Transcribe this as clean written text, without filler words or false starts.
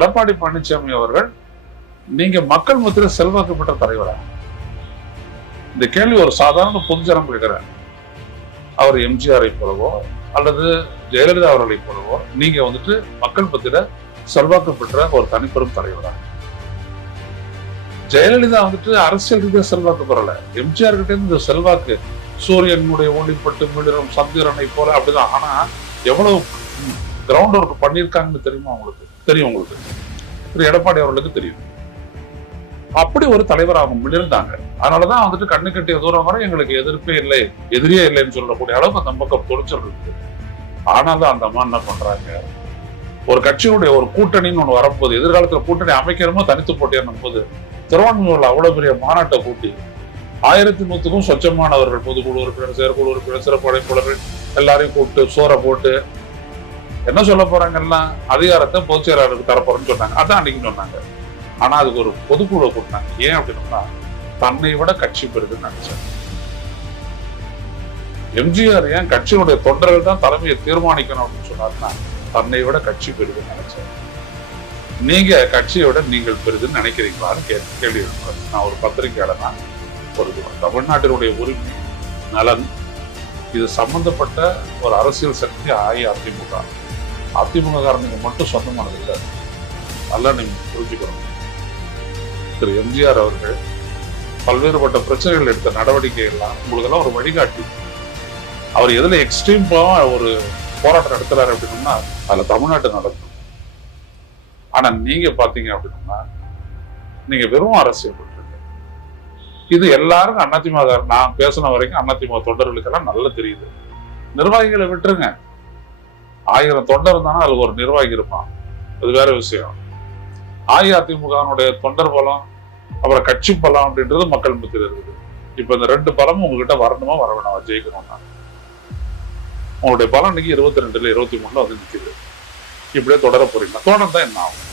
எடப்பாடி பழனிசாமி அவர்கள் நீங்க மக்கள் மத்தியில் செல்வாக்கு பெற்ற தலைவரா? இந்த கேள்வி ஒரு சாதாரண பொதுஜனம் கேட்கிறார். அவர் எம்ஜிஆரை போலவோ அல்லது ஜெயலலிதா அவர்களை போலவோ நீங்க வந்துட்டு மக்கள் மத்தியில செல்வாக்கு பெற்ற ஒரு தனிப்பெரும் தலைவரா? ஜெயலலிதா வந்துட்டு அரசியல் ரீதியாக செல்வாக்கு பெறல. எம்ஜிஆர் கிட்ட இருந்து இந்த செல்வாக்கு சூரியனுடைய ஒளிப்பட்டு மிளிரும் சந்திரனை போல அப்படிதான். ஆனா எவ்வளவு கிரவுண்ட் ஒர்க் பண்ணியிருக்காங்கன்னு தெரியுமா உங்களுக்கு? தெரியும் உங்களுக்கு. திரு எடப்பாடி அவர்களுக்கு தெரியும். அப்படி ஒரு தலைவர் அவங்க மிளிர்ந்தாங்க. அதனாலதான் வந்துட்டு கண்ணு கட்டிய தூரம் வரை எங்களுக்கு எதிர்ப்பே இல்லை, எதிரியே இல்லைன்னு சொல்லக்கூடிய அளவுக்கு அந்த பக்கம் துணிச்சல் இருக்கு. ஆனாலும் அந்த அம்மா என்ன பண்றாங்க, ஒரு கட்சியுடைய ஒரு கூட்டணின்னு ஒண்ணு வரப்போது, எதிர்காலத்துல கூட்டணி அமைக்கிறமோ தனித்து போட்டியான போது திருவான்மையூர்ல அவ்வளவு பெரிய மாநாட்டை கூட்டி 1100க்கும் சொச்சமானவர்கள், பொதுக்குழு உறுப்பினர், செயற்குழு உறுப்பினர், சிறப்பு அழைப்பாளர்கள் எல்லாரையும் கூப்பிட்டு சோறை போட்டு என்ன சொல்ல போறாங்கன்னா அதிகாரத்தை பொதுச் செயலாளருக்கு தரப்போறேன்னு சொன்னாங்க. அதான் அன்னைக்கு சொன்னாங்க. ஆனா அதுக்கு ஒரு பொதுக்குழுவை கூட்டினாங்க. ஏன் அப்படின்னா தன்னை விட கட்சி பெறுதுன்னு நினைச்சாங்க. எம்ஜிஆர் ஏன் கட்சியினுடைய தொண்டர்கள் தான் தலைமையை தீர்மானிக்கணும் அப்படின்னு சொன்னாருன்னா தன்னை விட கட்சி பெறுதுன்னு நினைச்சாங்க. நீங்க கட்சியை விட நீங்கள் பெறுதுன்னு நினைக்கிறீங்களான்னு கேள்வி எழுப்புறேன். நான் ஒரு பத்திரிகையாளர், ஒரு தமிழ்நாட்டினுடைய உரிமை நலன் இது சம்பந்தப்பட்ட ஒரு அரசியல் சக்தி அஇஅதிமுக. அதிமுக காரனுக்கு மட்டும் சொந்தமானது இல்லை. நல்லா நீங்க புரிஞ்சுக்கணும். திரு எம்ஜிஆர் அவர்கள் பல்வேறுபட்ட பிரச்சனைகள் எடுத்த நடவடிக்கைகள்லாம் உங்களுக்கெல்லாம் ஒரு வழிகாட்டி. அவர் எதுல எக்ஸ்ட்ரீமா ஒரு போராட்டம் நடத்துறாரு அப்படின்னா அதுல தமிழ்நாட்டு நடக்கும். ஆனா நீங்க பாத்தீங்க அப்படின்னா நீங்க வெறும் அரசியல் பண்றீங்க. இது எல்லாருக்கும் அதிமுக, நான் பேசின வரைக்கும் அதிமுக தொண்டர்களுக்கெல்லாம் நல்லா தெரியுது. நிர்வாகிகளை விட்டுருங்க. 1000 தொண்டர் இருந்தாலும் அதுல ஒரு நிர்வாகி இருப்பான், அது வேற விஷயம். அஇஅதிமுகனுடைய தொண்டர் பலம் அப்புறம் கட்சி பலம் அப்படின்றது மக்கள் மத்தியில் இருக்குது. இப்ப இந்த 2 பலமும் உங்ககிட்ட வரணுமா வர வேணாமா ஜெயிக்கணும்னா? உங்களுடைய பலம் இன்னைக்கு 22ல 23ல வந்து நிக்குது. இப்படியே தொடர போறீங்க. தொடர்ந்தா என்ன ஆகும்?